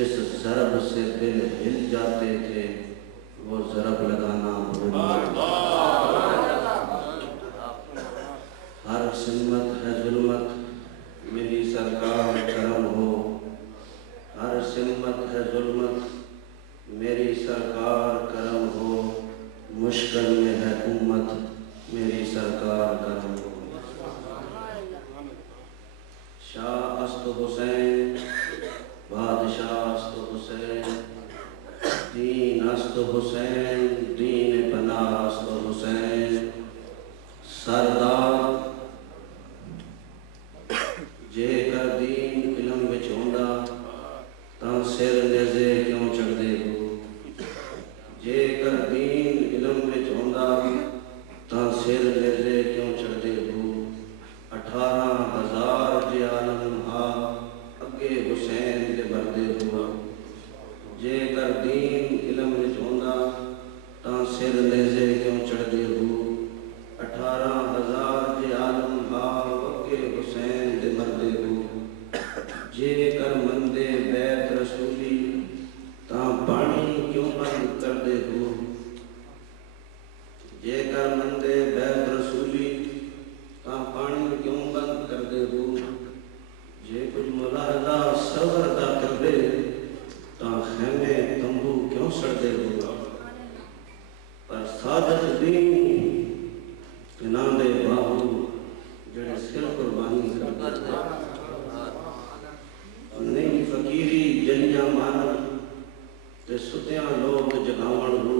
جس ضرب سے دل ہل جاتے تھے وہ ضرب لگانا بھول ہر سمت ہے ظلمت میری سرکار کرم ہو ہر سمت ہے ظلمت میری سرکار کرم ہو مشکل میں ہے امت میری سرکار کرم ہو شاہ است حسین بادشاہ است حسین دین است حسین دین پناہ است حسین سردار جے کر دین علم وچ ہوندا تاں سر نیزے کیوں چڑھدے ہو جے کر دین علم وچ ہوندا تاں سر نیزے کیوں چڑھدے ہو 18,000 جے عالم ہا اگے حسین دے مردے ہو جے کر دین علم وچ ہوندا تاں سر نیزے کیوں چڑھدے ہو 18,000 جے عالم ہا اگے حسین دے مردے ہو جے کر مندے بیت رسولی تاں پانی کیوں بند کر دے ہو جے کر مندے بیت رسولی تاں پانی کیوں بند کر دے ہو جے کچھ ملاحظہ سرور دا کر دے تاں خیمے تمبو کیوں سڑ دے ہو پر سادت دین انہاں دے باہو جڑے سر قربانی کر دے نہیں فقیری جنیاں مانن تے ستیاں لوگ جگاون ہو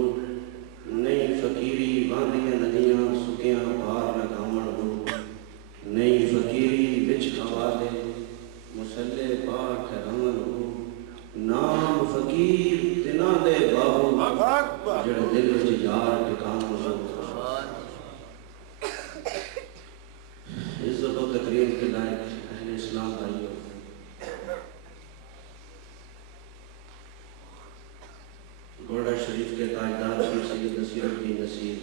نہیں فقیری باندیاں ندیاں سکیاں پار لگاون ہو نہیں فقیری وچ کھوا دے مسلے پار ٹھہراون ہو نام فقیر تناں دے باہو جڑے دل وچ یار ٹکاون ہو عزت و تکریم کے لائق اہل اسلام بھائیو گوڑا شریف کے تاجدار سید نصیر الدین نصیر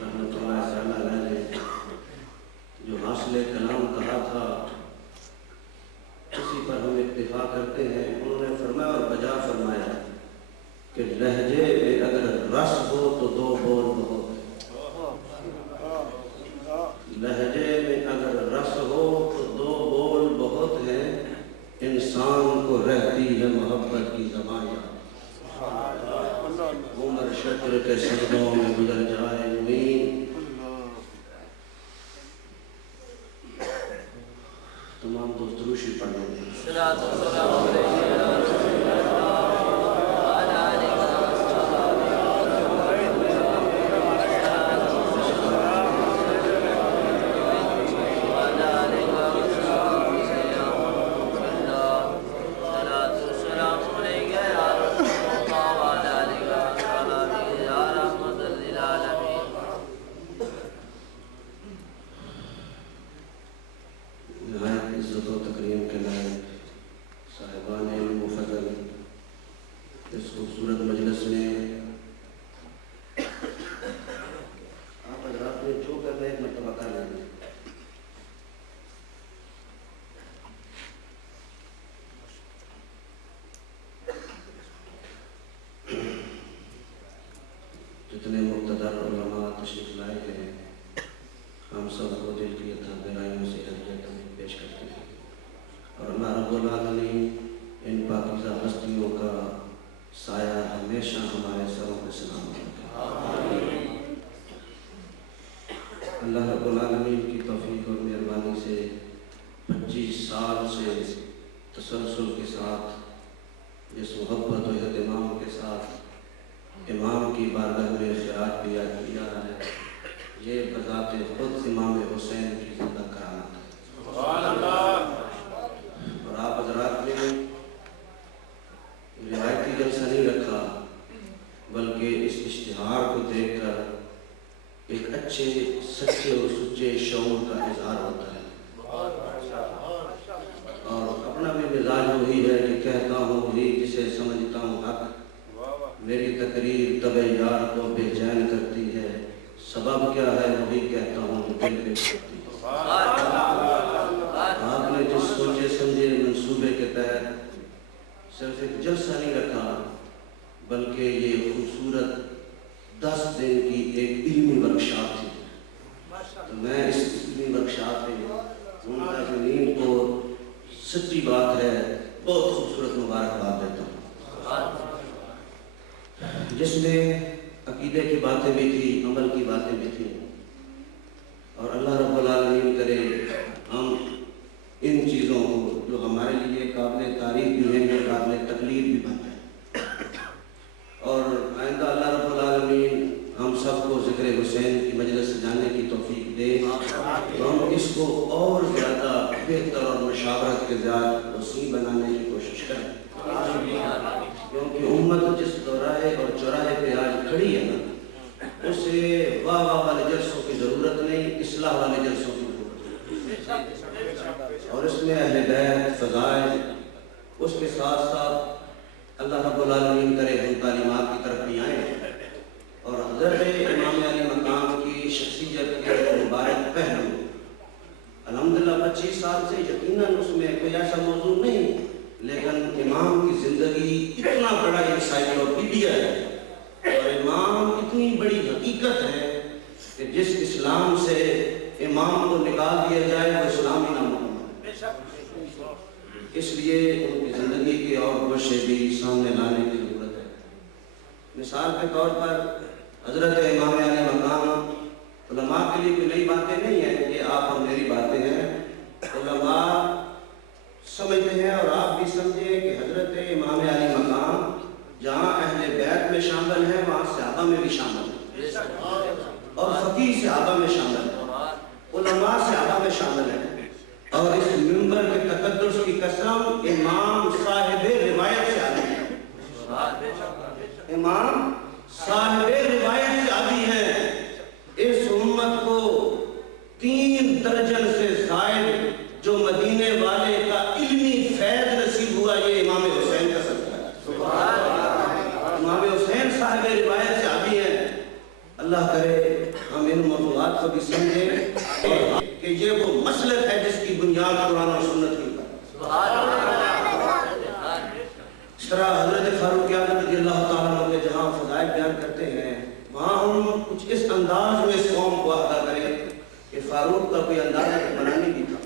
رحمۃ اللہ تعالیٰ علیہ نے جو حاصل کلام کہا تھا اسی پر ہم اکتفا کرتے ہیں انہوں نے فرمایا اور بجا فرمایا کہ لہجے میں اگر رس ہو تو دو بول بہت لہجے میں اگر رس ہو تو دو بول بہت ہیں انسان کو رہتی ہے محبت کی زبان یاد عمر شکر کے سجدوں میں گزر جائے امید تمام دوست دروشی پڑھنے دیں جتنے مقتدر علماء تشریف لائے ہیں ہم سب کو دل کی گہرائیوں سے ہدیت پیش کرتے ہیں اور اللہ رب العالمین ان پاکیزہ ہستیوں کا سایہ ہمیشہ ہمارے سروں پہ سلامت رکھے اللہ رب العالمین کی توفیق اور مہربانی سے 25 سال سے تسلسل کے ساتھ اس محبت و اہتمام کے ساتھ امام کی بارگاہ میں خراج دیا ہے یہ بذات خود امام حسین کی زندہ کرامت ہے اور آپ حضرات نے روایتی جلسہ نہیں رکھا بلکہ اس اشتہار کو دیکھ کر ایک اچھے سچے اور سچے شعور کا اظہار ہوتا ہے اور اپنا بھی مزاج وہی ہے کہ کہتا ہوں وہی جسے سمجھتا ہوں حق میری تقریر طبع یار کو بے چین کرتی ہے سبب کیا ہے وہی کہتا ہوں دل پہ کرتی ہے آپ نے جس سوچے سمجھے منصوبے کے تحت صرف ایک جلسہ نہیں رکھا بلکہ یہ خوبصورت 10 دن کی ایک علمی ورکشاپ تھی. تو میں اس علمی ورکشاپ میں منتظمین کو سچی بات ہے بہت خوبصورت مبارکباد دیتا ہوں، جس میں عقیدے کی باتیں بھی تھی، عمل کی باتیں بھی تھیں. اور اللہ رب العالمین کرے ہم ان چیزوں کو جو ہمارے لیے قابل تعریف بھی ہیں قابل تقلید بھی بن جائیں. اور آئندہ اللہ رب العالمین ہم سب کو ذکر حسین کی مجلس سے جانے کی توفیق دے تو ہم اس کو اور زیادہ بہتر اور مشاورت کے زیادہ وسیع بنانے کی کوشش کریں. کیونکہ امت جس دوراہے اور چوراہے پہ آج کھڑی ہے نا، اسے واہ واہ والے جلسوں کی ضرورت نہیں، اصلاح والے جلسوں کی ضرورت ہے. اور اس میں اہل بیت فضائل، اس کے ساتھ ساتھ اللہ رب العالمین کرے ہم تعلیمات کی طرف بھی آئیں اور حضرت امام علی مقام کی شخصیت کے مبارک پہلو. الحمدللہ 25 سال سے یقیناً اس میں کوئی ایسا موضوع نہیں، لیکن امام کی زندگی اتنا بڑا انسائکلوپیڈیا ہے اور امام اتنی بڑی حقیقت ہے کہ جس اسلام سے امام کو نکال دیا جائے وہ اسلام ہی نہ مکمل ہے. اس لیے ان کی زندگی کے اور گوشے بھی سامنے لانے کی ضرورت ہے. مثال کے طور پر حضرت امام علی مقام علماء کے لیے کوئی نئی باتیں نہیں ہیں، یہ آپ اور میری باتیں ہیں. علماء سمجھتے ہیں اور آپ بھی سمجھیں کہ حضرت امام علی مقام جہاں اہل بیت میں شامل ہیں وہاں صحابہ میں بھی شامل ہیں اور فقیہ صحابہ میں شامل ہیں، علماء صحابہ میں شامل ہیں. اور اس منبر کے تقدس کی قسم امام صاحب روایت سے آتی ہے، امام صاحب روایت سے آتی ہے. اس امت کو 3 درجن سے زائد جو مدینے والے کا علمی فیض نصیب ہوا یہ امام حسین کا صدقہ ہے. امام حسین صاحب روایت سے آتی ہے. اللہ کرے ہم ان موضوعات کو بھی سمجھیں کہ یہ وہ مسلک ہے جس کی بنیاد قرآن و سنت کی ہے. اس طرح حضرت فاروق اعظم رضی اللہ تعالیٰ عنہ کے جہاں فضائل بیان کرتے ہیں وہاں ہم کچھ اس انداز میں اس قوم کو ادا کریں کہ فاروق کا کوئی انداز حکمرانی بھی تھا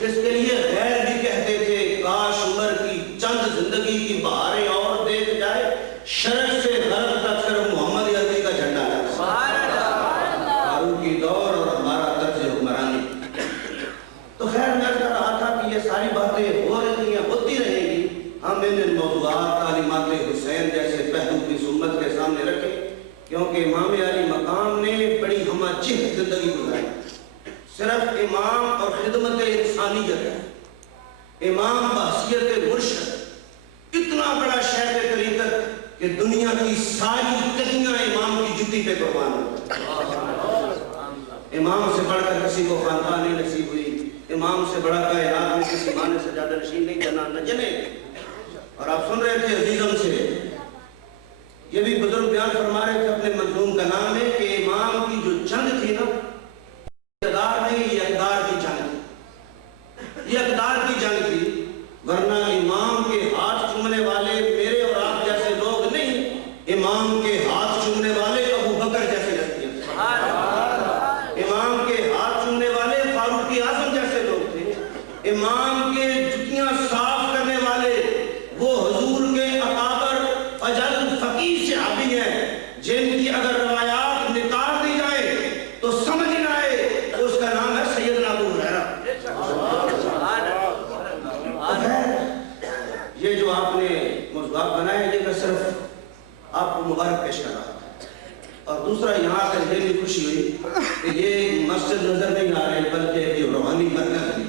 جس کے لیے غیر بھی کہتے تھے کاش عمر کی چند زندگی کی بہاریں اور دیکھ جائے، شرق سے غرب تک صرف محمد عربی کا جھنڈا ہے. فاروقی دور اور ہمارا طرز حکمرانی. تو خیر میں کہہ رہا تھا کہ یہ ساری باتیں ہو رہی ہیں، ہوتی رہیں گی. ہم ان موضوعات تعلیمات حسین جیسے پہلو کی امت کے سامنے رکھیں کیونکہ امام علی مقام نے بڑی ہمہ جہت زندگی گزاری. صرف امام اور خدمت انسانیت ہے، امام بحثیت مرشد، اتنا بڑا شیخ طریقت کہ دنیا کی ساری کلیاں امام کی جتی پہ قربان ہو. امام سے بڑھ کر کسی کو خانقاہ نہیں نصیب ہوئی، امام سے بڑا کائنات میں کسی ماں نے سجادہ نشین نہیں جنا نہ جنے. اور آپ سن رہے تھے عزیزم سے، یہ بھی بزرگ بیان فرما رہے تھے اپنے منظوم کا نام ہے کہ امام کی جو جنگ تھی نا، اقتدار نہیں، یہ اقدار کی جنگ تھی، یہ اقدار کی جنگ تھی. ورنہ امام کے ہاتھ چومنے والے میرے اور آپ جیسے لوگ نہیں، امام کے ہاتھ چومنے والے ابو بکر جیسے ہستیاں، امام کے ہاتھ چومنے والے فاروق اعظم جیسے لوگ تھے، امام کے جتیاں صاف کرنے والے وہ حضور کے اکابر اجل فقیہ صحابی ہیں جن کی اگر روایات نکال دی جائے تو سمجھ نہ آئے تو اس کا نام ہے سیدنا ابو ہریرہ. یہ جو آپ نے موضوعات بنائے یہ میں صرف آپ کو مبارک پیش کر رہا تھا. اور دوسرا یہاں کر یہ بھی خوشی ہوئی کہ یہ مسجد نظر نہیں آ رہے بلکہ یہ روحانی مرکز ہے.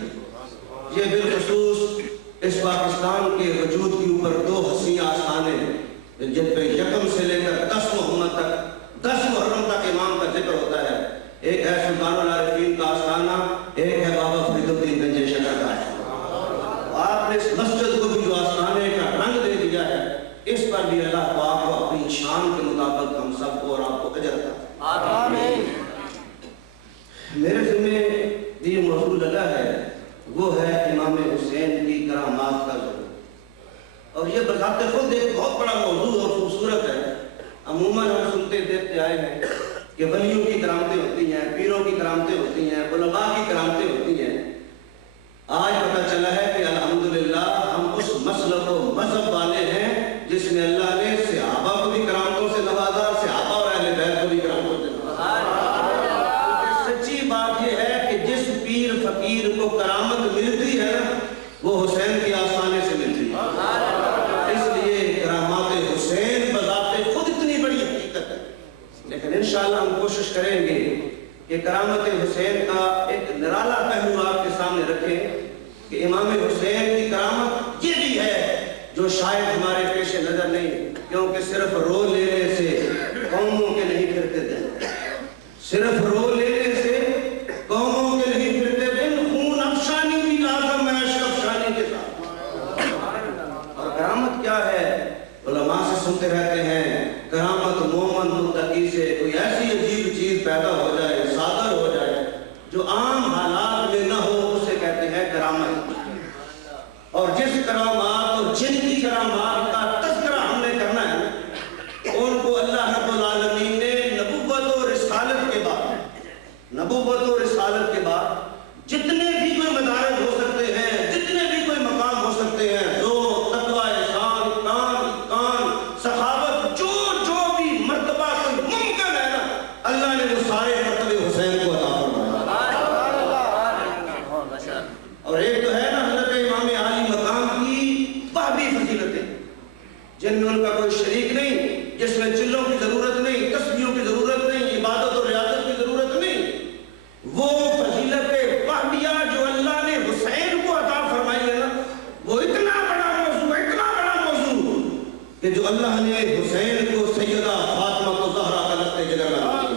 یہ بالخصوص اس پاکستان کے وجود کے اوپر 2 حسین آستانے جن پہ یکم سے لے کر 10 محرم تک 10 محرم تک امام کا ذکر ہوتا ہے. ایک ہے سلطان العارفین کا آستانہ، ایک ہے بابا فرید الدین گنج شکر کا. آپ نے اس مسجد کو بھی جو آستانے کا رنگ دے دیا ہے اس پر بھی اللہ پاک کو اپنی شان کے مطابق ہم سب کو اور آپ کو اجر عطا. آمین. میرے ذمہ یہ موضوع لگا ہے وہ ہے امام حسین کی کرامات کا ضرور. اور یہ بذات خود ایک بہت بڑا موضوع اور خوبصورت ہے. عموماً ہم سنتے دیکھتے آئے ہیں کہ ولیوں کی کرامتیں ہوتی ہیں, پیروں کی کرامتیں ہوتی ہیں, علماء کی کرامتیں ہوتی ہیں. آج پتہ چلا ہے کہ الحمدللہ ہم اس مسلک و مذہب والے ہیں جس میں اللہ نے صحابہ کو بھی کرامتوں سے نوازا, صحابہ اور اہل بیت کو بھی کرامتوں سے نوازا. سچی بات یہ ہے کہ جس پیر فقیر کو کرامت ملتی ہے وہ حسین کی آستانے سے ملتی ہے. اس لیے کرامات حسین بذات خود اتنی بڑی حقیقت ہے. لیکن انشاءاللہ ہم کوشش کریں گے کہ کرامت حسین کا ایک نرالا پہلو آپ کے سامنے رکھیں کہ امام حسین کی کرامت یہ بھی ہے جو شاید ہمارے پیش نظر نہیں, کیونکہ صرف رو لینے سے قوموں کے نہیں پھرتے دن, صرف رو لینے سے قوموں کے نہیں پھرتے دن, خون افشانی بھی لازم ہے عشق افشانی کے ساتھ. اور کرامت کیا ہے؟ علماء سے سنتے رہتے ہیں کرامت مومن متقی سے کوئی ایسی عجیب چیز پیدا ہو جائے, صادر ہو جائے جو عام حالات میں نہ ہو, اسے کہتے ہیں کرامت. اور جس کرامات اور جن کی کرامات کا تذکرہ ہم نے کرنا ہے ان کو اللہ رب العالمین نے نبوت و رسالت کے بعد جتنے بھی کوئی مدارج ہو سکتے ہیں, جتنے بھی کوئی مقام ہو سکتے ہیں, جو تقوی, احسان, کان, سخاوت, جو بھی مرتبہ کوئی ممکن ہے نا, اللہ نے وہ سارے مرتبے حسین کو عطا فرمایا. اور ایک تو ہے نا حضرت امام عالی مقام کی بابی فضیلتیں جن میں ان کا کوئی شریک نہیں, جس میں چلوں کی ضرورت نہیں, تسبیحوں کی ضرورت نہیں, عبادت اور ریاضت کی ضرورت نہیں. وہ فضیلت وحدیہ جو اللہ نے حسین کو عطا فرمائی ہے نا, وہ اتنا بڑا موضوع کہ جو اللہ نے حسین کو سیدہ فاطمہ کو زہرا کا نقطۂ جگر بنا دیا.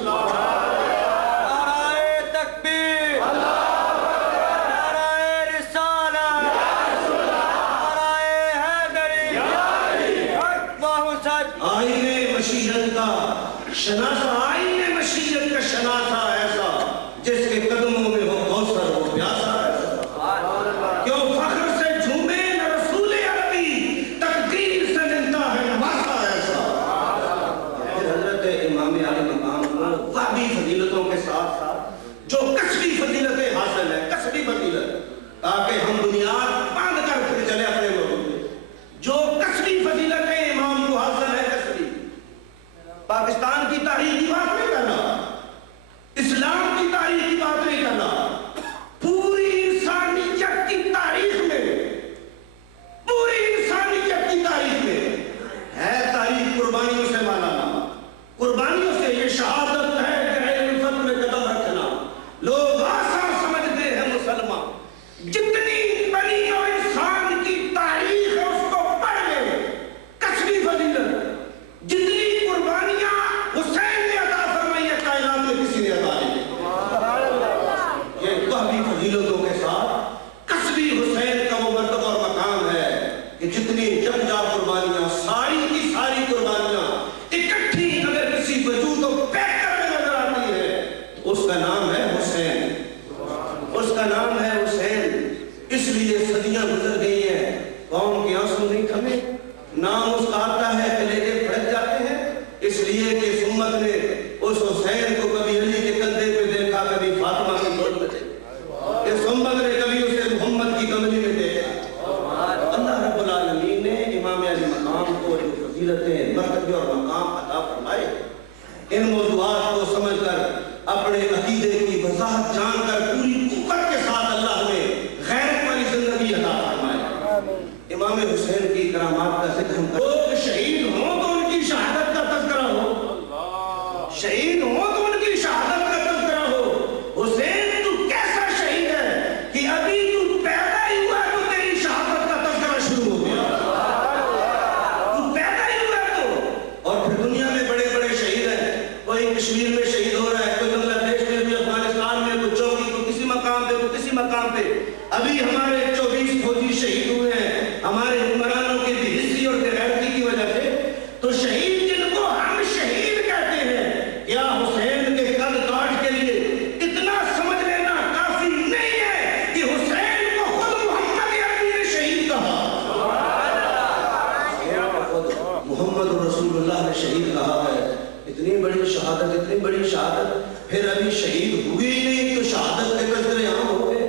آئین مشیت کا شناسہ ایسا جس کے قدموں میں ہو کوثر ہو پیاسا ایسا, کیوں فخر سے جھومے نہ رسول عربی, تقدیر سے ملتا ہے نواسا ایسا. پھر حضرت امام عالی مقام کو وحدی فضیلتوں کے ساتھ ساتھ جو کسبی فضیلتیں حاصل ہیں, کسبی فضیلت, تاکہ ہم بنیاد باندھ کر پھر چلے اپنے لوگوں میں, جو کسبی فضیلتیں امام کو حاصل ہے کسبی. پاکستان کی تاریخ کی بات نہیں کر رہا, اسلام کی تاریخ کی بات نہیں کر رہا, پوری انسانیت کی تاریخ میں, پوری انسانیت کی تاریخ میں ہے تاریخ قربانیوں سے مالا نا. قربانیوں سے یہ شہادت ہے کہ علم فت میں قدم رکھنا. لوگ آسان سمجھتے ہیں مسلمان, جتنی بنی اور انسان کی تاریخ ہے اس کو پڑھ لے. کسبی فضیلت جتنی قربانیاں حسین نے عطا فرمائی ہے کائنات میں کسی نے عطا نہیں. یہ وحدی فضیلتوں کے ساتھ کسبی حسین کا وہ مرتبہ اور مقام ہے کہ جتنی یکجا قربانیاں, ساری کی ساری قربانیاں اکٹھی اگر کسی وجود کو پیک کرنے نظر آتی ہے, اس کا نام ہے حسین, اس کا نام ہے حسین. اس لیے صدیاں گزر گئی ہیں, قوم کے آنسو نہیں تھمے, نام اس کا آتا ہے کلیجے پھڑک جاتے ہیں, اس لیے کہ اس امت نے اس حسین کو کبھی علی کے کندھے پہ دیکھا, کبھی فاطمہ کی گود میں دیکھا, اس امت نے کبھی اسے محمد کی کملی میں دیکھا. اللہ رب العالمین نے امام علی مقام کو جو فضیلتیں, مرتبے اور مقام عطا فرمائے, ان موضوعات کو سمجھ کر اپنے عقیدے کی وضاحت جان کر پوری قوت کے ساتھ اللہ نے غیرت والی زندگی عطا فرمائے. امام حسین کی کرامات کا ذکر ہم لوگ شہید ہوں تو ان کی شہادت کا تذکرہ ہو, شہید ہوں تو ان کی شہادت کا تذکرہ ہو. حسین تو کیسا شہید ہے کہ ابھی تو پیدا ہی ہوا تو تیری شہادت کا تذکرہ شروع ہو گیا. تو پیدا ہی ہوا تو, اور پھر دنیا میں بڑے بڑے شہید ہیں, کوئی کشمیر میں شہید ہو رہا ہے, کوئی بنگلہ دیش میں, کوئی افغانستان میں, کوئی چوکی, کوئی کسی مقام پہ, کوئی کسی مقام پہ. ابھی ہمارے 24 فوجی شہید ہوئے ہیں, ہمارے حکمرانوں کی بھی حصی اور غیرتی شہید کہا ہے. اتنی بڑی شہادت, اتنی بڑی شہادت, پھر ابھی شہید ہوئی نہیں تو شہادت کے قدر عام ہو گئے.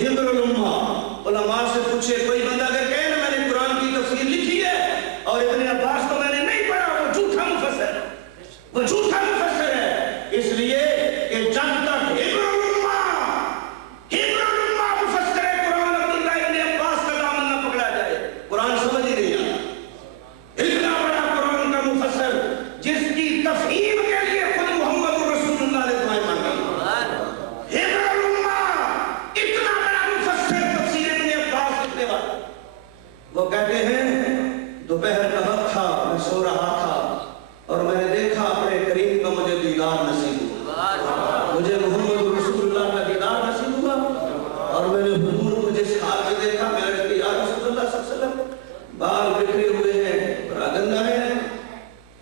حبر الامہ, علماء سے پوچھے کوئی بندہ اگر کہے نا میں نے قرآن کی تفسیر لکھی ہے اور ابن عباس کو میں نے نہیں پڑھا, وہ جھوٹا مفسر, وہ جھوٹا مفسر ہے. اس لیے کہ جب تک حبر الامہ مفسر قرآن عبداللہ ابن عباس کا دامن نہ پکڑا جائے, قرآن سمجھ ہی نہیں آتا. اتنا بڑا قرآن کا مفسر جس کی تفہیم کے لیے خود محمد رسول اللہ نے دعائیں مانگی. حبر الامہ اتنا بڑا مفسر تفسیر ابن عباس لکھنے والا. وہ کہتے ہیں دوپہر کا وقت تھا, میں سو رہا تھا اور میں نے دیکھا اپنے کریم کا مجھے دیدار نصیب ہوا. مجھے محمد رسول اللہ کا دیدار نصیب ہوا اور میں نے حضور کو جس حال میں دیکھا, میں نے کہا یا رسول اللہ صلی اللہ علیہ وسلم بال بکھرے ہوئے ہیں, بڑا گندا ہے,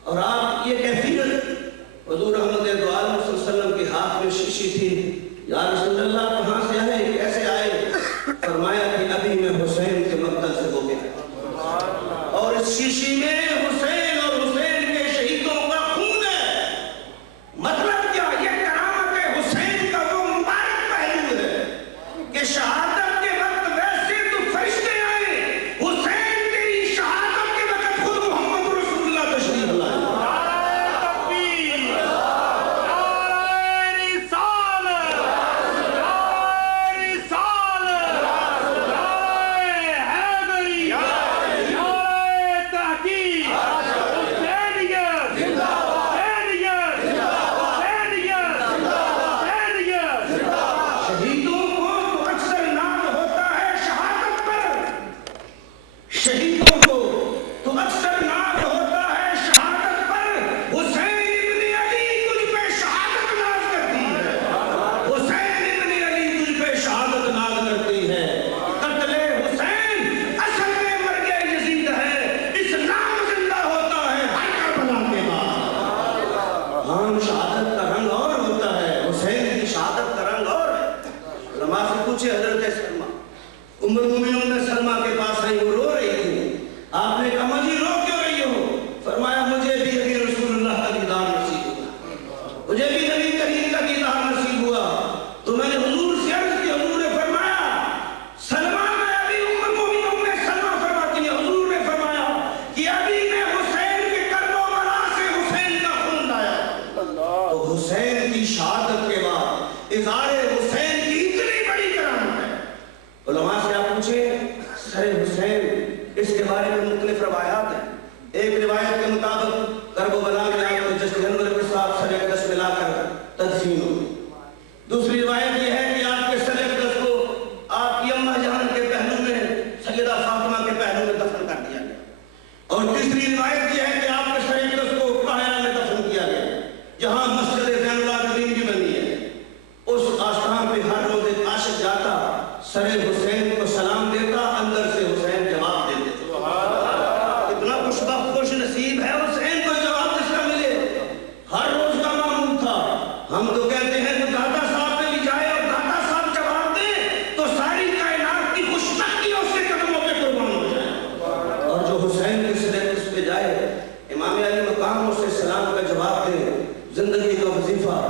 اور آپ یہ کیفیت. حضور احمد دو عالم صلی اللہ علیہ وسلم کے ہاتھ میں شیشی تھی. یا رسول اللہ کہاں سے آئے, کیسے آئے؟ فرمایا کہ ابھی میں حسین کے مقتل سے ہو گیا اور اس شیشی میں حسین اور حسین کے شہیدوں کا خون ہے. مطلب کیا, یہ کرامت حسین کا وہ مبارک پہلو ہے کہ شہادت کے وقت ویسے تو فرشتے آئے, حسین تیری شہادت کے وقت خود محمد رسول اللہ تشریف لائے. شہیدوں کو تو اکثر ناز ہوتا ہے شہادت پر. حسین ابن علی تجھ پہ شہادت ناز کرتی ہے, حسین ابن علی تجھ پہ شہادت ناز کرتی ہے. قتل حسین اصل میں مرگ یزید ہے, اسلام زندہ ہوتا ہے ہر کربلا کے بعد. ہاں شہادت کا رنگ اور ہوتا ہے, حسین کی شہادت کا رنگ اور ہے. علماء سے پوچھے حضرت سلمہ, ام المومنین میں سلمہ کے پاس آئی, وہ رو رہی تھی. آپ نے کہا مجھے رو کیوں رہی ہو؟ فرمایا مجھے بھی نبی رسول اللہ کا دیدار نصیب ہوا, مجھے بھی نبی کریم کا دیدار نصیب ہوا. تو میں نے حضور سے عرض کی, حضور نے فرمایا سلمہ میں ابھی ام المومنین میں سلمہ فرماتی ہے, حضور نے فرمایا کہ ابھی میں حسین کے کرب و بلا سے حسین کا خون لایا. تو حسین کی شہادت کے بعد اظہار حسین کی اتنی بڑی کرامت ہے. علماء سے آپ پوچھیں سر حسین, اس کے بارے میں مختلف روایات ہیں. ایک روایت کے مطابق کرب و بلا میں آپ کو جشن انور کے ساتھ سر اقدس ملا کر تدفین ہوئی. دوسری روایت یہ ہے کہ آپ کے سر اقدس کو آپ کی اماں جان کے پہلو میں سیدہ فاطمہ کے پہلو میں دفن کر دیا گیا. اور تیسری روایت یہ ہے کہ آپ کے سر اقدس کو قاہرہ میں دفن کیا گیا, جہاں مسجد زین العابدین بھی بنی ہے. اس آستان پہ ہر روز ایک عاشق جاتا, سر حسین کو سلام دیتا, اندر سے حسین جواب دیتے. اتنا خوش نصیب ہے حسین کو جواب جس کا ملے, ہر روز کا معمول تھا. ہم تو کہتے ہیں کہ دادا صاحب پہ بھی جائے اور دادا صاحب جواب دے تو ساری کائنات کی خوشبختی اس کے قدموں پہ قربان ہو جائے. اور جو حسین کے سر اس پہ جائے, امام علی مقام اسے سلام کا جواب دے. زندگی کا وظیفہ,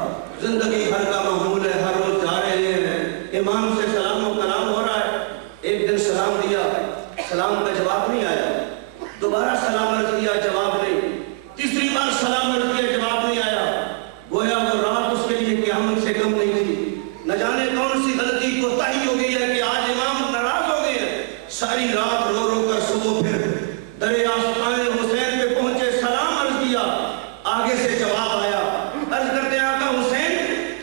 زندگی بھر کا معمول ہے, ہر روز جا رہے ہیں, امام سے سلام و کلام ہو رہا ہے. ایک دن سلام دیا, سلام کا جواب نہیں آیا. دوبارہ سلام عرض کیا, جواب نہیں. تیسری بار سلام عرض کیا, جواب نہیں آیا. گویا وہ رات اس کے لیے قیامت سے کم نہیں تھی. نہ جانے کون سی غلطی کوتاہی ہو گئی ہے کہ آج امام ناراض ہو گئے ہیں. ساری رات رو رو کر صبح پھر درے آستان حسین پہ پہنچے, سلام عرض کیا, آگے سے جواب آیا. عرض کرتے آقا حسین,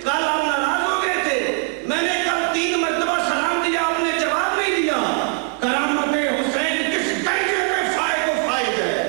کل آپ ناراض ہو گئے تھے, میں نے کل 3 مرتبہ سلام دیا, آپ نے جواب نہیں دیا. کرامت حسین کس درجے پہ فائد و فائد ہے.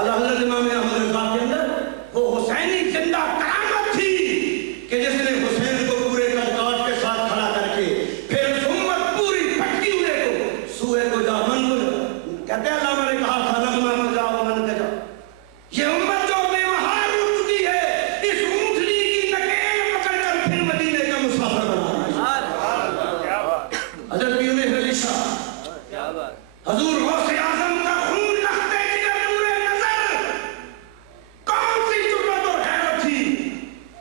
اعلیٰ حضرت امام احمد رضا کے اندر وہ حسینی زندہ کرامت تھی کہ جس نے حسین کو پورے کاٹ کے ساتھ کھڑا کر کے پھر اس امت پوری پھٹکی ہوئے کو سوئے کو جا من کہتے ہیں علامہ نے کہا تھا نغمہ میں جاؤ من کے جاؤ. یہ امت جو بے مہار ہو چکی ہے اس اونٹنی کی نکیل پکڑ کر پھر مدینے کا مسافر بنا حضرت پیر علی شاہ حضور غوث اعظم کا خون لختے جگر نور نظر کون سی جرأت اور حیرت تھی.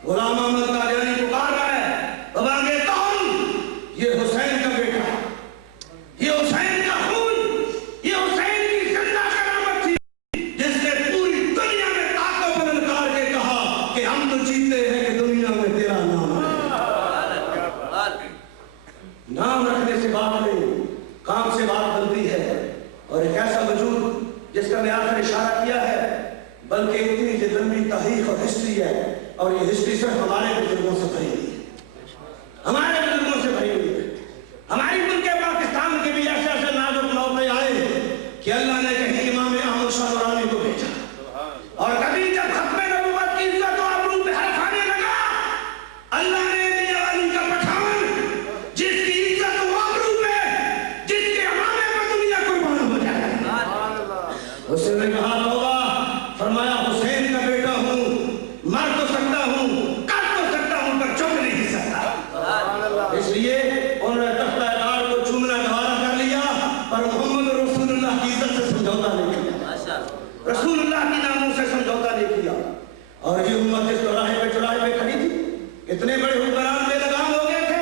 غلام احمد قادیانی پکار رہا ہے بابا گے کون؟ یہ حسین کا بیٹا ہے، یہ حسین کا خون، یہ حسین کی زندہ کرامت تھی جس نے پوری دنیا میں طاقت بلند کر کے کہا کہ ہم تو جیتے ہیں کہ دنیا میں تیرا نام ہے. نام رکھنے سے بات نہیں، کام سے بات بنتی ہے. اور ایک ایسا وجود جس کا میں آخر اشارہ کیا ہے بلکہ اتنی جو لمبی تاریخ اور ہسٹری ہے اور یہ ہسٹری صرف ہمارے بزرگوں سے بھری ہوئی ہے، ہمارے بزرگوں سے بھری ہوئی ہے. ہماری ملک پاکستان کے بھی ایسے ایسے نازک موقع آئے کہ اللہ نے کہیں امام احمد شاہ نورانی کو بھیجا اور کبھی جب ختم نبوت کی عزت و آبرو پہ حرف آنے لگا اللہ نے دیا علی کا پٹھان جس کی عزت و آبرو پہ جس کے امامے پہ دنیا قربان ہو جائے. اس نے کہا توبہ، فرمایا حسین کا بیٹا ہوں، مر تو سکتا ہوں، کر تو سکتا ہوں، پر چپ نہیں سکتا. اس لیے انہوں نے تختہ دار کو چومنا گوارا کر لیا پر محمد رسول اللہ کی عزت سے سمجھوتا نہیں کیا، رسول اللہ کی ناموں سے سمجھوتا نہیں کیا. اور یہ امت اس چوراہے پہ کھڑی تھی، اتنے بڑے حکمران بے لگام ہو گئے تھے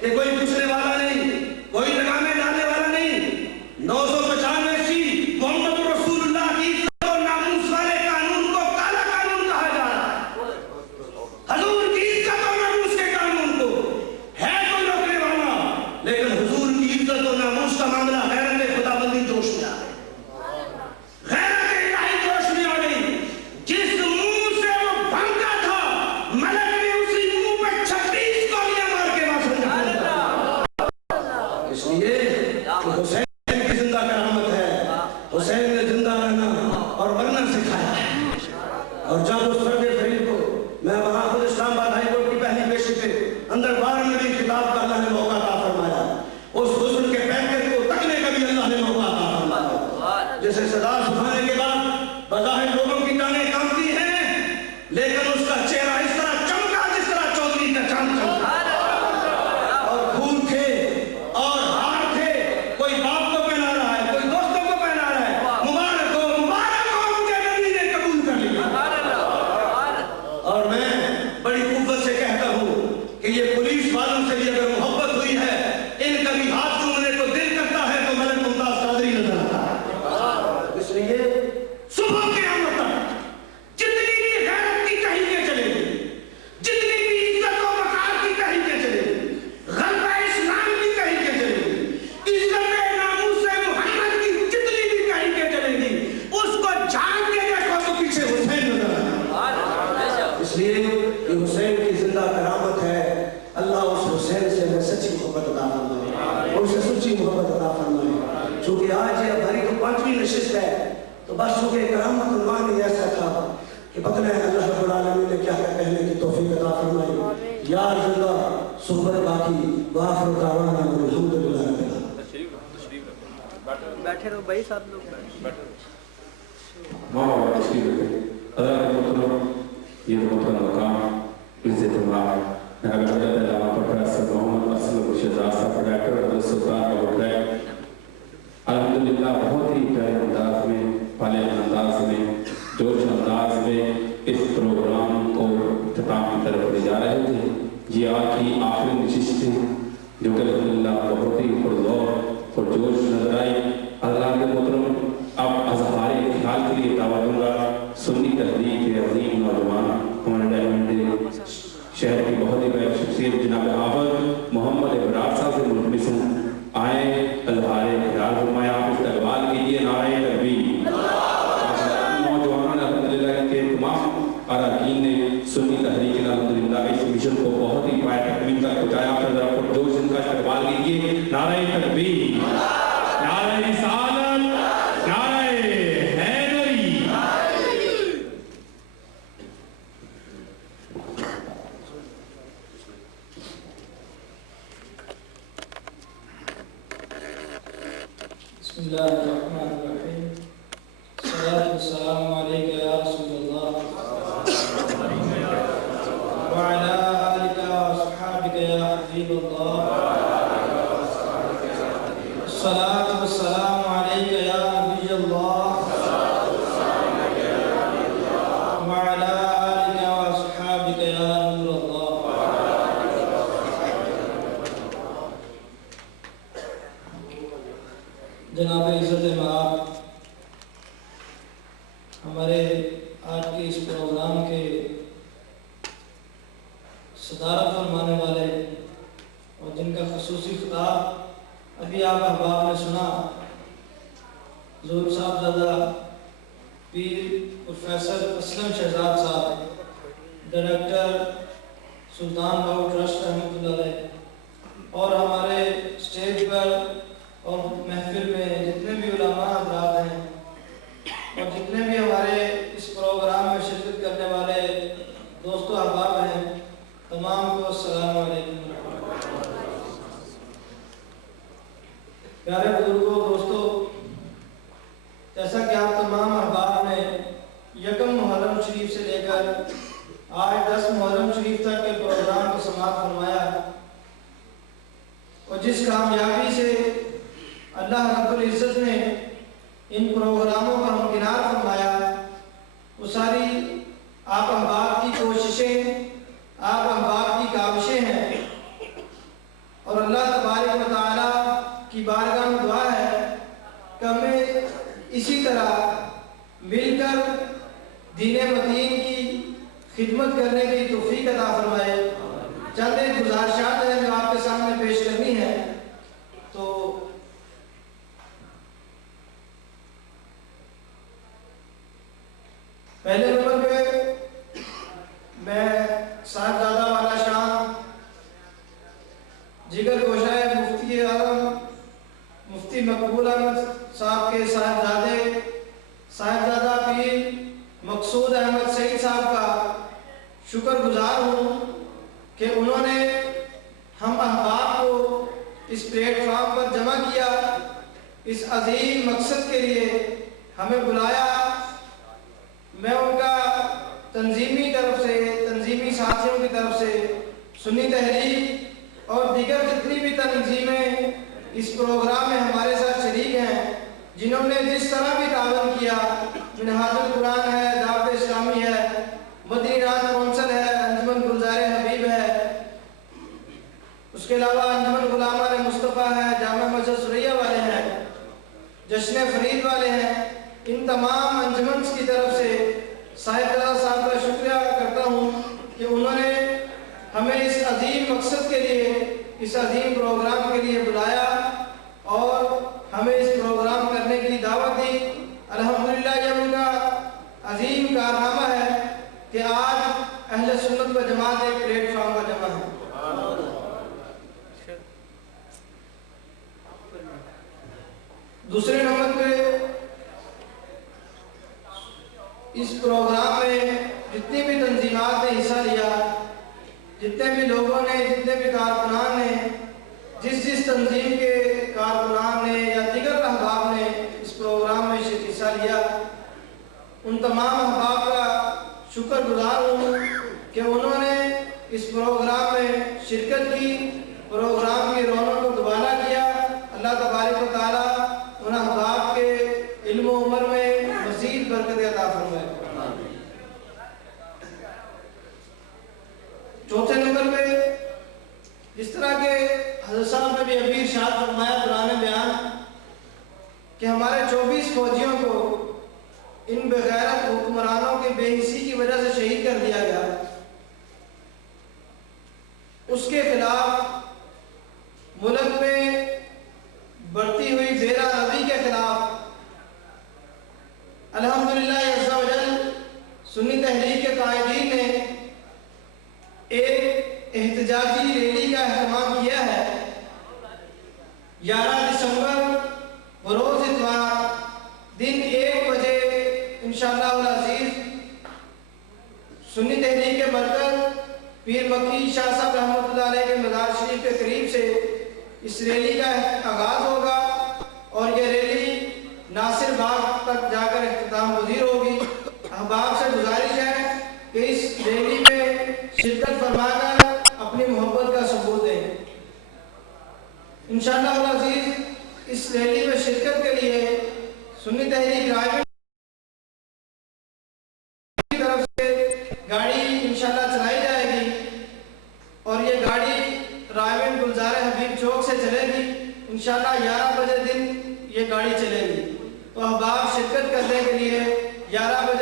کہ کوئی پوچھنے والا نہیں، کوئی لگامیں ڈالنے والا نہیں. 995 سی محمد رسول اللہ کی عزت و ناموس والے قانون کو کالا قانون کہا جا رہا ہے. حضور کی عزت و ناموس کے قانون کو ہے کوئی روکنے والا، لیکن حضور کی عزت و ناموس کا معاملہ غیرت خدا بندی جوش میں آ گئی، غیرت الہی جوش میں آ گئی. جس منہ سے وہ بھنکا تھا ملک نے اسی منہ پہ 36 گولیاں مار کے واپس نکالا. اس لیے کہ حسین کی زندہ کرامت ہے، حسین نے زندہ رہنا اور مرنا سکھایا. اور جب اس فرد فرید کو میں وہاں خود اسلام آباد ہائی کورٹ کی پہلی پیشی پہ اندر بار میں بھی کتاب کا اللہ نے موقع عطا فرمایا، اس حسن کے پیکر کو تکنے کا بھی اللہ نے موقع عطا فرمایا. جسے صدا سکھانے کے بعد بظاہر لوگوں کی ٹانگیں کانپتی ہیں لیکن اس کا چہرہ اس طرح چمکا جس طرح چودھری کا چاند چمکا. اور پھول تھے اور ہار تھے، کوئی باپ کو پہنا رہا ہے، کوئی دوستوں کو پہنا رہا ہے. مبارک ہو مجھے نبی نے قبول کر لیا. اور میں بڑی قوت سے کہتا ہوں کہ یہ پولیس والوں سے بھی اگر محبت ہوئی ہے، ان کا بھی ہاتھ چومنے کو دل کرتا ہے تو ملک ممتاز قادری نظر آتا ہے. اس لیے صبح قیامت تک جتنی بھی غیرت کی تحریکیں چلیں گی، جتنی بھی عزت و وقار کی تحریکیں چلیں گی، غلبہ اسلام کی تحریکیں چلیں گی، عزت ناموس محمد کی جتنی بھی تحریکیں چلیں گی، اس کو جان کے دیکھو تو پیچھے حسین نظر آئے. اس لیے یہ حسین کی زندہ کرامت ہے. اللہ اس حسین سے میں سچی محبت عطا فرمائے، اور اسے سچی محبت عطا فرمائے. چونکہ آج یہ ہماری تو 5ویں نشست ہے تو بس چونکہ کرامت عنوان ہی ایسا تھا کہ پتہ ہے اللہ رب العالمین نے کیا کہنے کی توفیق عطا فرمائی. یار زندہ صحبت باقی وآخر دعوانا الحمدللہ رب العالمین. بیٹھے رہو بھائی، ساتھ لوگ بیٹھے. محمد تشریف رکھے حضرات محترم، یہ محترم مقام عزت اللہ حضرت علامہ پروفیسر محمد اسلم شہزاد صاحب ڈاکٹر عبد السلطان ابو ٹریک الحمدللہ بہت ہی پیارے انداز میں، فالح انداز میں، جوش انداز میں اس پروگرام کو اختتام کی طرف لے جا رہے تھے. یہ آج کی آخری نشست ہے جو کہ الحمدللہ بہت ہی پرزور پرجوش نظر آئی. اللہ کے محترم اب اظہار خیال کے لیے دعوت دوں گا سنی تحریک کے عظیم نوجوان ہمارے ڈائمنڈ شہر کی بہت ہی بڑی شخصیت جناب حافظ محمد ابرار صاحب سے ملتمس ہوں آئیں اظہار خیال فرمائیں. آپ استقبال کیجیے نعرہ تکبیر. نوجوانوں نے الحمدللہ کے تمام اراکین نے سنی تحریک الحمدللہ اس مشن کو بہت ہی پائے تکمیل تک پہنچایا. پھر ذرا پرجوش ان کا استقبال کیجیے. نعرہ تکبیر، نعرہ رسالت، نعرہ حیدری. ہمارے آج کے اس پروگرام کے صدارت فرمانے والے اور جن کا خصوصی خطاب ابھی آپ احباب نے سنا، حضور صاحبزادہ پیر پروفیسر اسلم شہزاد صاحب، ڈائریکٹر سلطان باہو ٹرسٹ رحمۃ اللہ علیہ، اور ہمارے اسٹیج پر اور محفل میں جتنے بھی علماء حضرات ہیں اور جتنے بھی ہمارے اس پروگرام میں شرکت کرنے والے دوست و احباب ہیں، تمام کو السلام علیکم ورحمۃ اللہ۔ پیارے بزرگوں، دوستو، جیسا کہ آپ تمام احباب نے یکم محرم شریف سے لے کر آج 10 محرم شریف تک کے پروگرام کو سماعت فرمایا، اور جس کامیابی سے اللہ رب العزت نے ان پروگراموں کا ہمکنار فرمایا، وہ ساری آپ احباب کی کوششیں، آپ احباب کی کاوشیں ہیں، اور اللہ تبارک و تعالیٰ کی بارگاہ میں دعا ہے کہ ہمیں اسی طرح مل کر دین متین کی خدمت کرنے کی توفیق عطا فرمائے۔ چند ایک گزارشات ہیں جو آپ کے سامنے پیش کرنی ہے۔ تو پہلے نمبر پہ میں صاحبزادہ والا شان جگر گوشہ مفتی اعظم مفتی مقبول احمد صاحب کے صاحبزادہ پیر مقصود احمد سعید صاحب کا شکر گزار ہوں کہ انہوں نے ہم احباب کو اس پلیٹ فارم پر جمع کیا، اس عظیم مقصد کے لیے ہمیں بلایا۔ میں ان کا تنظیمی ساتھیوں کی طرف سے سنی تحریک اور دیگر جتنی بھی تنظیمیں اس پروگرام میں ہمارے ساتھ شریک ہیں، جنہوں نے جس طرح بھی تعاون کیا، منہاج القرآن ہے، دعوت اسلامی ہے، مدنی رات کونسل ہے، انجمن گلزار حبیب ہے، اس کے علاوہ انجمن غلامان مصطفیٰ ہے، جامع مسجد سریہ والے ہیں، جشن فرید والے ہیں، ان تمام انجمنز کی طرف سے صاحبزادہ صاحب کا شکریہ کرتا ہوں کہ انہوں نے ہمیں اس عظیم مقصد کے لیے، اس عظیم پروگرام کے لیے بلایا اور ہمیں اس پروگرام کرنے کی دعوت دی۔ الحمدللہ یہ ان کا عظیم کارنامہ ہے کہ آج اہل سنت و جماعت ایک پلیٹ فارم کا جمع ہے۔ دوسرے نمبر پہ اس پروگرام میں جتنی بھی تنظیمات نے حصہ لیا، جتنے بھی لوگوں نے، جتنے بھی کارکنان نے، جس تنظیم کے کارکنان نے یا دیگر احباب نے اس پروگرام میں حصہ لیا، ان تمام احباب کا شکر گزار ہوں کہ انہوں نے اس پروگرام میں شرکت کی، پروگرام کی رونق کو دوبالا کیا۔ اللہ تبارک و تعالیٰ ان احباب کے علم و عمر میں مزید برکت عطا فرمائے۔ چوتھے نمبر پہ جس طرح کے حضرت صاحب نے بھی ابھی ارشاد فرمایا قرآن بیان کہ ہمارے 24 فوجیوں کو ان بغیرت حکمرانوں کے بے حسی کی وجہ سے شہید کر دیا گیا، اس کے خلاف ملک میں بڑھتی ہوئی زیرہ روی کے خلاف الحمدللہ عز و جل سنی تحریک کے قائدین نے ایک احتجاجی ریلی کا اہتمام کیا ہے۔ 11 دسمبر بروز اتوار دن 1 بجے انشاءاللہ العزیز سنی تحریک کے مرکز پیر مکی شاہ صاحب رحمۃ اللہ علیہ کے مزار شریف کے قریب سے اس ریلی کا آغاز ہوگا، اور یہ ریلی ناصر باغ تک جا کر اختتام پذیر ہوگی۔ احباب سے گزارش ہے کہ اس ریلی میں شرکت فرما کر اپنی محبت کا ثبوت دیں۔ انشاءاللہ العزیز اس ریلی میں شرکت کے لیے سنی تحریک رائے کی طرف سے گاڑی انشاءاللہ چلائی جائے گی، اور یہ گاڑی رائے گلزار حبیب چوک سے چلے گی۔ انشاءاللہ 11 بجے دن یہ گاڑی چلے گی، تو احباب شرکت کرنے کے لیے 11 بجے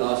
10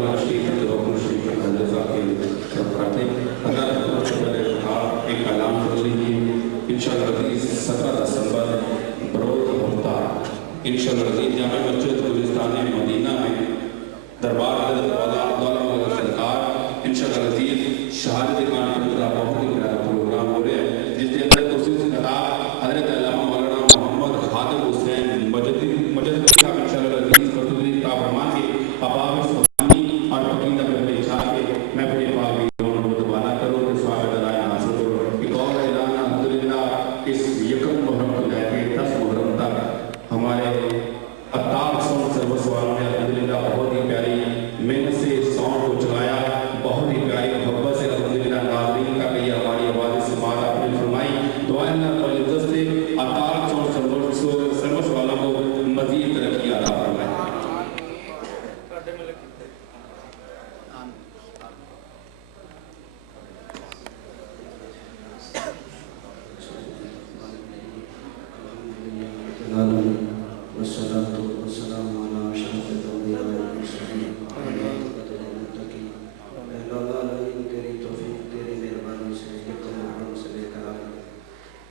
کلام شریف کے حکم شریف کے حضرت کے طرف کرتے ہیں. اللہ سے پہلے آپ ایک کلام کر لیجیے. انشاءاللہ عزیز 17 دسمبر بروز ہفتہ انشاءاللہ عزیز جامع مسجد گلستان مدینہ میں دربار حضرت مولانا سرکار انشاءاللہ عزیز شہادت کانفرنس کا بہت ہی بڑا پروگرام ہو رہا ہے، جس کے اندر خصوصی خطاب حضرت علامہ مولانا محمد خادم حسین مجدد صاحب انشاءاللہ عزیز قرطبی کا فرمان کے اباب سبحانی اور فقیدہ پر پیچھا کے میں اپنے پاک بیرون کو دوبارہ کروں کہ سواب دلائیں حاصل کروں. ایک اور اعلان الحمدللہ اس یکم محرم کو لے کے 10 محرم تک ہمارے اتار ساؤنڈ سروس والوں نے الحمدللہ بہت ہی پیاری محنت سے ساؤنڈ کو چلایا، بہت ہی پیاری محبت سے الحمدللہ ناظرین کا کہ یہ ہماری آواز سے بات آپ نے فرمائی. دعا اللہ تعالی عزت سے اتار ساؤنڈ سروس والوں کو مزید ترقی عطا فرمائے. والصلاة والسلام على أشرف الأنبياء والمرسلين وعلى آله المتقين. اے اللہ تیری توفیق تیری مہربانی سے یکم محرم سے لے کر آئے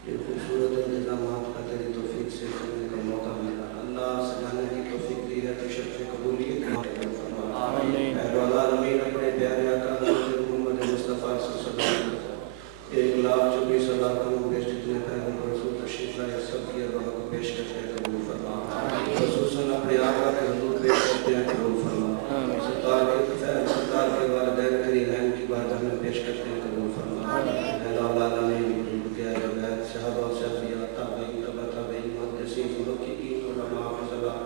یہ خوبصورت انتظامات کا تیری توفیق سے کرنے کا موقع ملا. اللہ سجانے کی توفیق دی ہے تو شرف قبولیت اے العالمین اپنے پیارے آقا حضرت محمد مصطفیٰ صلی اللہ علیہ وسلم 1,24,000 کروڑ پیش جتنے پیغمبر رسول تشریف لائے سب کی ارواح کو پیش کر کے قبول فرما. خصوصاً اپنے آقا کے حضور پیش کرتے ہیں قبول فرما. سرکار کے فیض سرکار کے والدین کریمین کی بارگاہ میں پیش کرتے ہیں قبول فرما. اے العالمین کے اہل بیت صحابہ و صحابیہ تابعین تبع تابعین محدثین محققین علماء فضلاء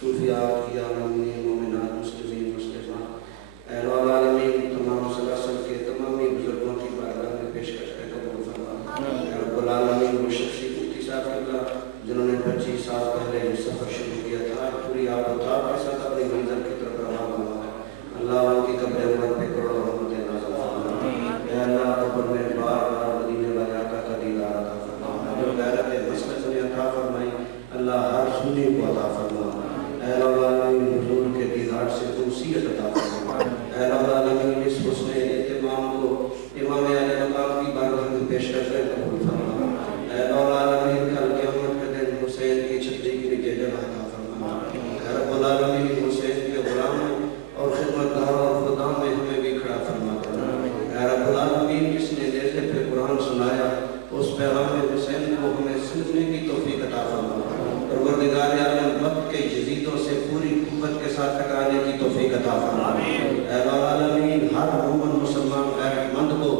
صوفیاء اولیاء مومنین مومنات مسلمین مسلمات اے العالمین تمام سلاسل کے تمامی بزرگوں کی بارگاہ میں پیش کرتے ہیں قبول فرما. اے رب العالمین وہ شخصی مفتی صاحب اللہ جنہوں نے 25 سال پہلے یہ سفر شروع کیا تھا پوری آباداب کے ساتھ اپنی منزل کی طرف روانہ ہوا. اللہ ان کی قبر انور پہ کروڑوں رحمت نازل فرما. اے اللہ قبر میں بار بار مدینے والے آقا کا دیدار عطا فرما. جو غیرت مسلک نے عطا فرمائی اللہ ہر سنی کو عطا فرما. اے العالمین حضور کے دیدار سے توسیعت عطا فرما. اے العالمین اس حسن اہتمام کو امام علی مقام کی بارگاہ میں پیش کر کے قبول فرما. اے العالمین کل قیامت کے دن حسین کی چھتری کے نیچے جگہ عطا فرما. اے رب العالمین حسین کے غلاموں اور خدمتگاروں اور خدام میں ہمیں بھی کھڑا فرما. اے رب العالمین جس نے نیزے پہ قرآن سنایا اس پیغام حسین کو ہمیں سننے کی توفیق عطا فرما. پروردگار عالم وقت کے جزیدوں سے پوری قوت کے ساتھ ٹکرانے کی توفیق عطا فرما. اے العالمین ہر مومن مسلمان غیرت مند کو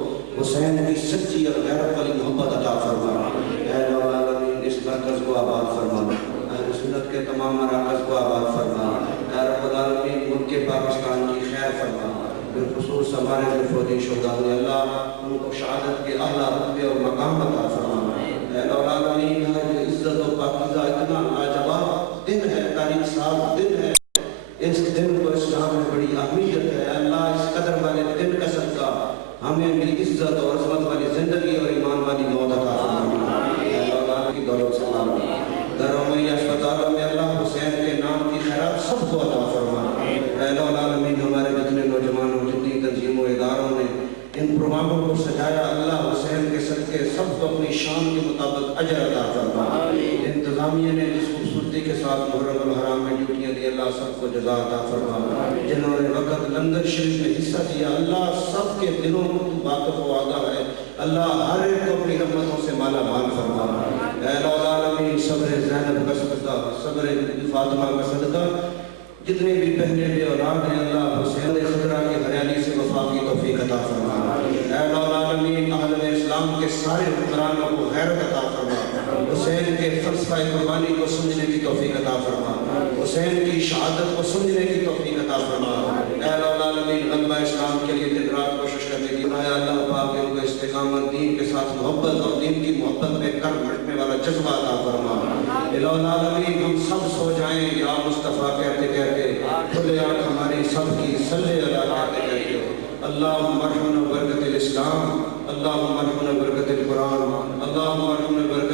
حسین کی سچی اور غیرت والی محبت عطا فرما. اے العالمین اس مرکز کو آباد فرما. اہل سنت کے تمام مراکز کو آباد فرما. اے رب العالمین ملک پاکستان کی خیر فرما. بالخصوص ہمارے فوجی شہداء نے اللہ ان کو شہادت کے اعلیٰ رتبے اور مقام عطا فرما. اے العالمین ہر عزت و پاکیزہ اتنا لاجواب دن ہے، تاریخ صاحب دن ہے. اس دن کو اسلام میں بڑی اہمیت ہے. اللہ اس قدر والے دن کا صدقہ ہمیں بھی عزت اور عظمت والی زندگی اور ایمان والی موت عطا فرما. اللہ کی دولت سے مانگا گھروں میں یا اسپتالوں میں اللہ حسین کے نام کی خیرات سب کو عطا فرما. اے العالمین ہمارے جتنے نوجوانوں جتنی تنظیموں اداروں نے ان پروگراموں کو سجایا اللہ حسین کے صدقے سب کو اپنی شان کے مطابق اجر عطا فرما. انتظامیہ نے جس خوبصورتی کے ساتھ محرم الحرام میں ڈیوٹیاں دی اللہ سب کو جزا عطا فرما. جنہوں نے وقت لنگر شریف میں حصہ دیا اللہ سب کے دلوں کو تو واقف و آگاہ ہے. اللہ ہر ایک کو اپنی رحمتوں سے مالا مال فرما. اے العالمین صبر زینب کا صدقہ صبر فاطمہ کا صدقہ جتنے بھی بہنیں بے اولاد ہیں اللہ حسین خضرہ کی ہریالی سے وفا کی توفیق عطا فرما. اے العالمین عالم اسلام کے سارے حکمرانوں کو غیرت عطا فرما. حسین کے فلسفہ قربانی کو سمجھنے کی توفیق عطا فرما. حسین کی شہادت کو سمجھنے کی توفیق عطا فرما. اے العالمین غلبہ اسلام کے لیے دن رات کوشش کرنے کی اے اللہ پاک ان کو استقامت دین کے ساتھ محبت اور دین کی محبت میں کر بٹنے والا جذبہ عطا فرما. العالمین ہم سب سو جائیں یا مصطفیٰ کہتے کہتے کھلے آنکھ ہماری سب کی صلی اللہ کہتے کہتے اللہم ارحمنا برکت الاسلام اللہم ارحمنا برکت القرآن اللہم ارحمنا برکت